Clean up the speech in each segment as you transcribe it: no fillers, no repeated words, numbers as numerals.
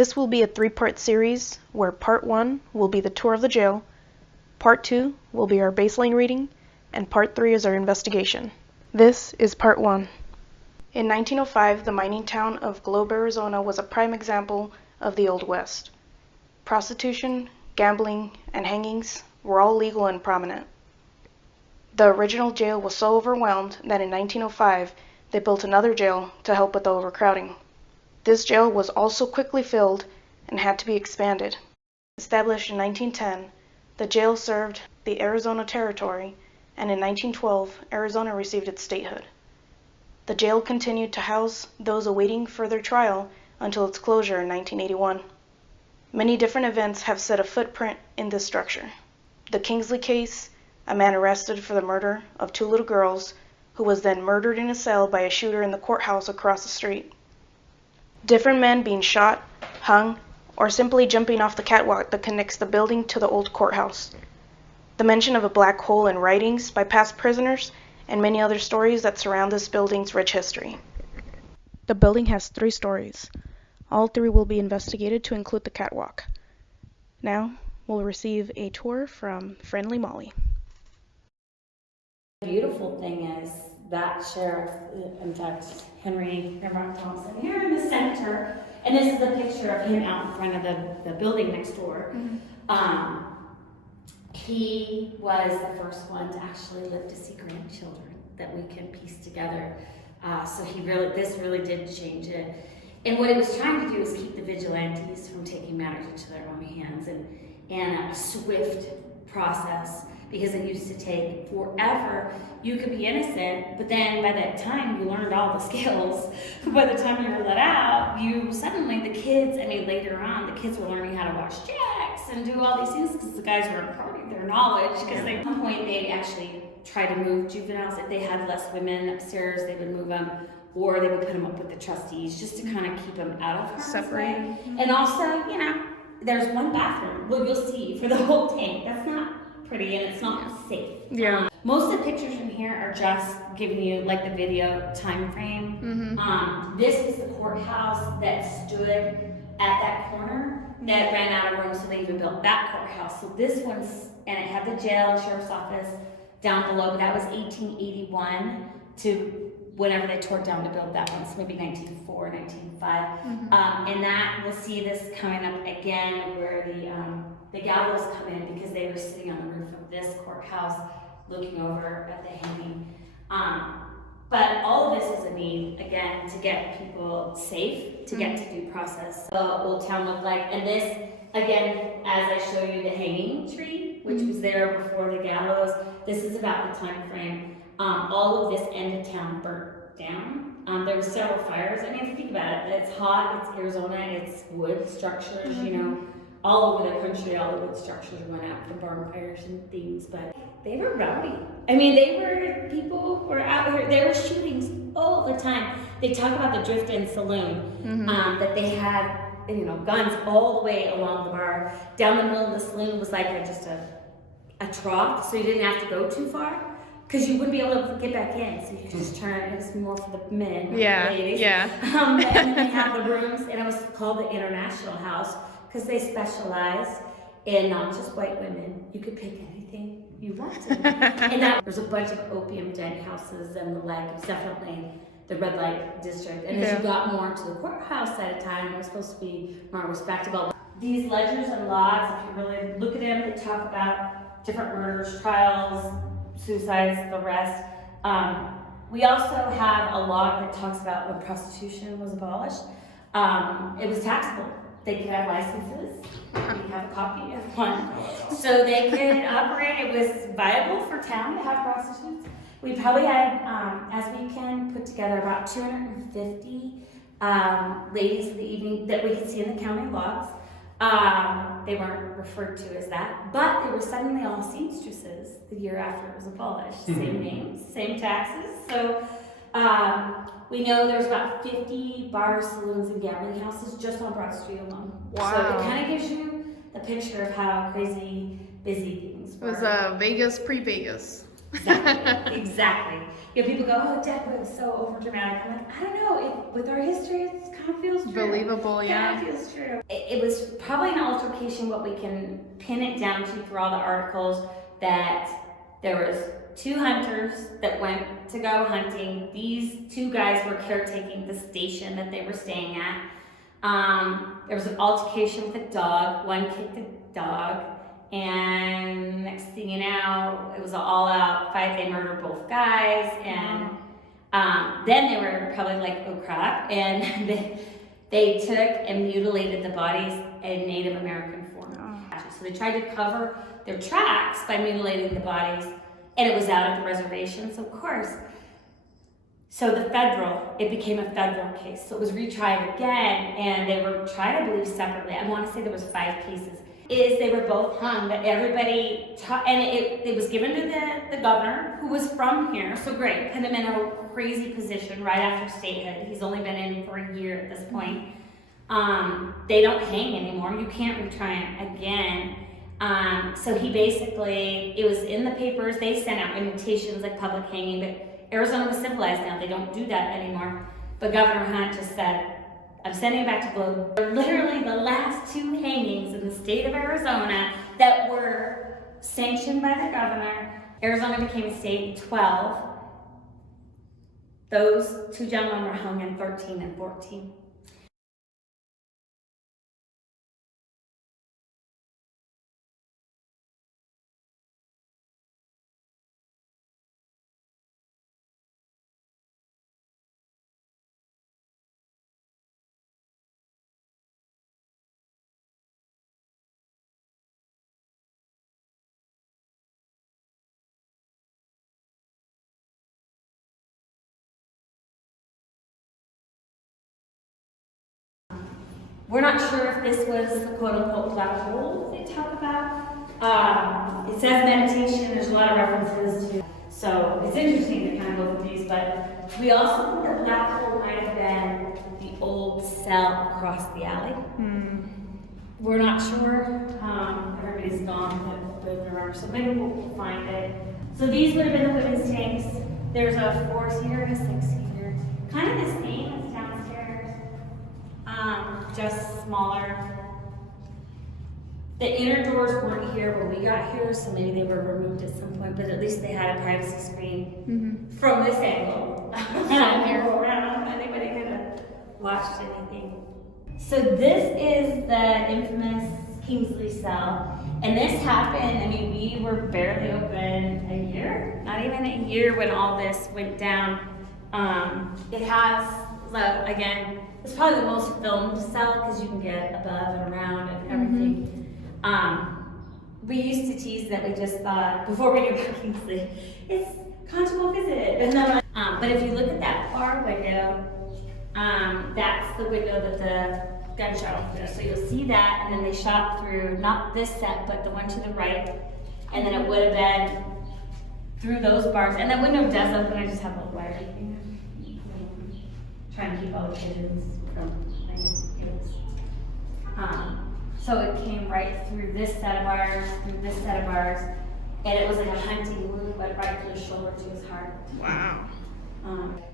This will be a 3-part series where part 1 will be the tour of the jail, part 2 will be our baseline reading, and part 3 is our investigation. This is part 1. In 1905, the mining town of Globe, Arizona was a prime example of the Old West. Prostitution, gambling, and hangings were all legal and prominent. The original jail was so overwhelmed that in 1905 they built another jail to help with the overcrowding. This jail was also quickly filled and had to be expanded. Established in 1910, the jail served the Arizona Territory, and in 1912, Arizona received its statehood. The jail continued to house those awaiting further trial until its closure in 1981. Many different events have set a footprint in this structure. The Kingsley case, a man arrested for the murder of 2 little girls, who was then murdered in a cell by a shooter in the courthouse across the street. Different men being shot, hung, or simply jumping off the catwalk that connects the building to the old courthouse. The mention of a black hole in writings by past prisoners, and many other stories that surround this building's rich history. The building has 3 stories. All 3 will be investigated to include the catwalk. Now, we'll receive a tour from Friendly Molly. The beautiful thing is that sheriff, in fact, Henry Thompson, here in the center, and this is a picture of him out in front of the building next door. Mm-hmm. He was the first one to actually live to see grandchildren that we can piece together. So this really did change it. And what it was trying to do is keep the vigilantes from taking matters into their own hands and a swift process, because it used to take forever. You could be innocent, but then by that time you learned all the skills. By the time you were let out, later on, the kids were learning how to wash checks and do all these things because the guys were imparting their knowledge. Because at some point they actually tried to move juveniles. If they had less women upstairs, they would move them, or they would put them up with the trustees just to kind of keep them out of harm's Separate. way. And also, there's one bathroom. Well, you'll see for the whole tank. That's not pretty and it's not safe. Yeah. Most of the pictures in here are just giving you like the video time frame. Mm-hmm. This is the courthouse that stood at that corner that ran out of room, so they even built that courthouse. So this one's, and it had the jail, sheriff's office down below, but that was 1881 to whenever they tore it down to build that one, so maybe 1904, 1905. Mm-hmm. And that, we'll see this coming up again where the gallows come in, because they were sitting on the roof of this courthouse looking over at the hanging. But all of this is a need, again, to get people safe, to get to due process. The Old Town looked like, and this, again, as I show you the hanging tree, which was there before the gallows, this is about the time frame. All of this end of town burnt down. There were several fires. I mean, if you think about it, it's hot, it's Arizona, it's wood structures, all over the country, all the wood structures went out from bonfires and things, but they were rowdy. I mean, people were out here, there were shootings all the time. They talk about the Drift-In Saloon, that they had, guns all the way along the bar. Down the middle of the saloon was like just a trough, so you didn't have to go too far, because you wouldn't be able to get back in, so you could just turn. It was more for the men, Yeah, the ladies. yeah. And then they had the rooms, and it was called the International House, because they specialized in not just white women. You could pick anything you wanted. And there's a bunch of opium den houses and the like. It's definitely the red light district. And as you got more into the courthouse at a time, it was supposed to be more respectable. These ledgers and logs, if you really look at them, they talk about different murders, trials, suicides, the rest. We also have a log that talks about when prostitution was abolished. It was taxable. They could have licenses. We have a copy of one. So they could operate. It was viable for town to have prostitutes. We probably had, as we can put together, about 250 ladies in the evening that we could see in the county logs. They weren't referred to as that, but they were suddenly all seamstresses the year after it was abolished. Same names, same taxes. So we know there's about 50 bars, saloons, and gambling houses just on Broad Street alone. Wow. So it kind of gives you the picture of how crazy busy things were. It was Vegas pre-Vegas. Exactly. Exactly. You know, people go, "Oh, death was so over dramatic." I'm like, I don't know. With our history, it kind of feels true. Believable, yeah. Kind of feels true. It was probably an altercation. What we can pin it down to through all the articles, that there was 2 hunters that went to go hunting. These 2 guys were caretaking the station that they were staying at. There was an altercation with a dog. One kicked the dog. And next thing you know, it was an all-out fight. They murdered both guys, and then they were probably like, "Oh crap!" And they took and mutilated the bodies in Native American form. So they tried to cover their tracks by mutilating the bodies, and it was out at the reservation. So of course, it became a federal case. So it was retried again, and they were tried, I believe, separately. I want to say there was 5 cases. They were both hung, but everybody, and it was given to the governor, who was from here, so great, put him in a crazy position right after statehood. He's only been in for a year at this point. They don't hang anymore. You can't retry him again. So he basically, it was in the papers, they sent out invitations like public hanging, but Arizona was civilized now, they don't do that anymore. But Governor Hunt just said, "I'm sending it back to Globe." They're literally the last 2 hangings in the state of Arizona that were sanctioned by the governor. Arizona became a state in 12. Those 2 gentlemen were hung in 13 and 14. We're not sure if this was the quote-unquote black hole they talk about. It says meditation, there's a lot of references to, so it's interesting to kind of go through these, but we also think the black hole might have been the old cell across the alley. We're not sure. Everybody's gone, but remember, so maybe we'll find it. So these would have been the women's tanks. There's a 4-seater and a 6-seater. Kind of the same as downstairs. Just smaller. The inner doors weren't here when we got here, so maybe they were removed at some point, but at least they had a privacy screen from this angle. Around, anybody could have watched anything. So this is the infamous Kingsley cell, and this happened, I mean, we were barely open a year, not even a year when all this went down. It has, again, it's probably the most filmed cell because you can get above and around and everything. We used to tease that we just thought, before we knew about Kingsley, it's conjugal visit. And then, but if you look at that far window, that's the window that the gunshot went through. So you'll see that, and then they shot through, not this set, but the one to the right, and then it would have been through those bars. And that window does open, I just have a wire thing. Trying to keep all the pigeons from playing kids. So it came right through this set of bars, and it was like a hunting wound, went right through his shoulder to his heart. Wow.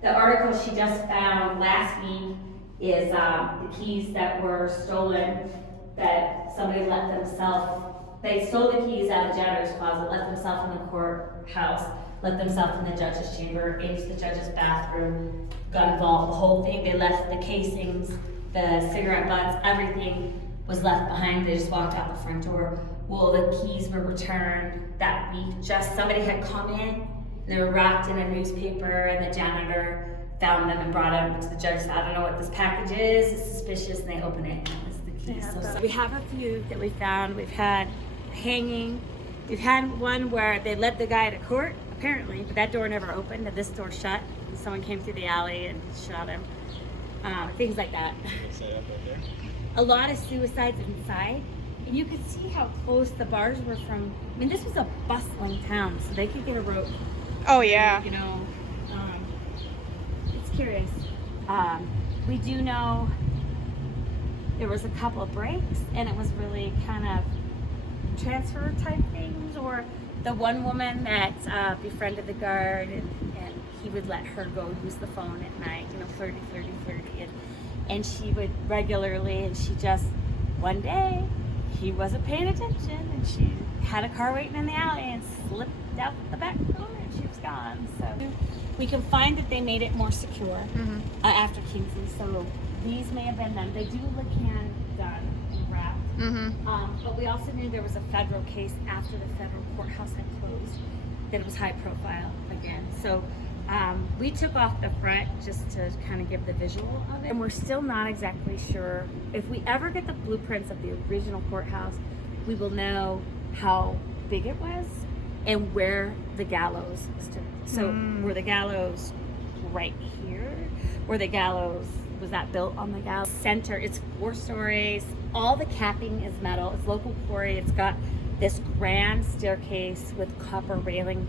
The article she just found last week is the keys that were stolen, that somebody let themselves, they stole the keys out of the janitor's closet, let themselves in the courthouse, let themselves in the judge's chamber, into the judge's bathroom, gun vault, the whole thing. They left the casings, the cigarette butts, everything was left behind. They just walked out the front door. Well, the keys were returned that week. Just somebody had come in, they were wrapped in a newspaper, and the janitor found them and brought them to the judge. Said, "I don't know what this package is, it's suspicious," and they opened it, and that was the keys. So we have a few that we found. We've had hanging. We've had one where they led the guy to court, apparently, but that door never opened, and this door shut, and someone came through the alley and shot him. Things like that. A lot of suicides inside, and you could see how close the bars were from. I mean, this was a bustling town, so they could get a rope. Oh yeah. You know, it's curious. We do know there was a couple of breaks, and it was really kind of transfer type things, or the one woman that befriended the guard, and he would let her go use the phone at night, flirty, and she would regularly, and she just, one day, he wasn't paying attention, and she had a car waiting in the alley and slipped out the back door, and she was gone. So we can find that they made it more secure after Kingsley. So these may have been them. They do look hand done and wrapped. But we also knew there was a federal case after the federal courthouse had closed that it was high profile again. So we took off the front just to kind of give the visual of it. And we're still not exactly sure. If we ever get the blueprints of the original courthouse, we will know how big it was and where the gallows stood. So were the gallows right here? Were the gallows, was that built on the gallows center? It's 4 stories. All the capping is metal. It's local quarry. It's got this grand staircase with copper railing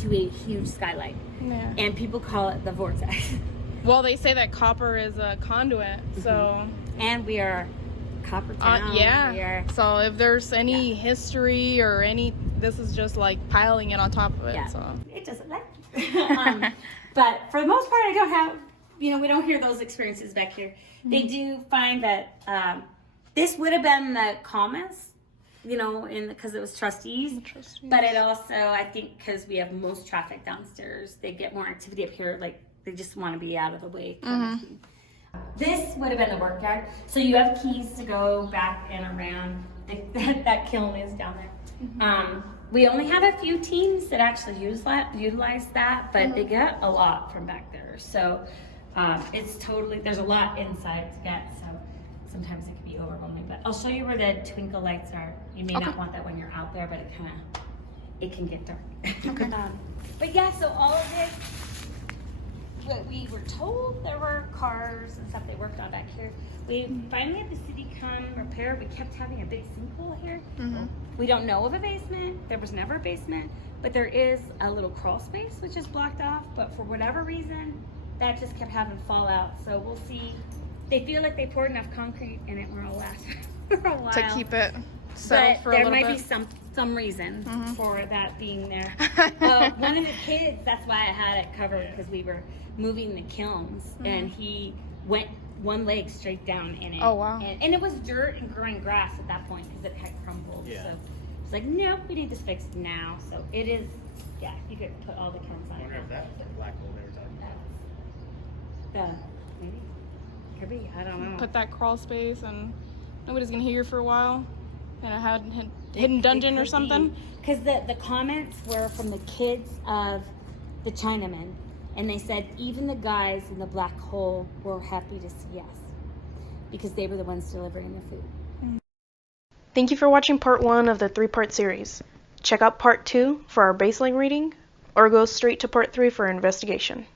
to a huge skylight. Yeah. And people call it the vortex. Well, they say that copper is a conduit, so. And we are copper town. Yeah. We are, So if there's any history or any, this is just like piling it on top of it. yeah. So. It doesn't like but for the most part, I don't have, we don't hear those experiences back here. They do find that this would have been the calmest, because it was trustees. But it also, I think, because we have most traffic downstairs, they get more activity up here. Like, they just want to be out of the way. This would have been the workyard. So you have keys to go back and around. That kiln is down there. We only have a few teams that actually utilize that, but they get a lot from back there. So it's totally, there's a lot inside to get. So sometimes it can be overwhelming. But I'll show you where the twinkle lights are. You may not want that when you're out there, but it can get dark. But yeah, so all of this, what we were told, there were cars and stuff they worked on back here. We finally had the city come repair. We kept having a big sinkhole here. We don't know of a basement. There was never a basement, but there is a little crawl space which is blocked off. But for whatever reason, that just kept having fallout. So we'll see. They feel like they poured enough concrete in it and it'll last for a while. To keep it settled But for a little bit. there might be some reason for that being there. One of the kids, that's why I had it covered, because we were moving the kilns, and he went one leg straight down in it. Oh, wow. And it was dirt and growing grass at that point because it had crumbled. Yeah. So it's like, no, we need this fixed now. So it is, yeah, you could put all the kilns on I wonder it. if that's the black hole they were talking about. Maybe. Could be, I don't know. Put that crawl space and nobody's gonna hear you for a while. And I had hidden dungeon or something. Because the comments were from the kids of the Chinamen, and they said even the guys in the black hole were happy to see us because they were the ones delivering the food. Thank you for watching part 1 of the 3-part series. Check out part 2 for our baseline reading, or go straight to part 3 for our investigation.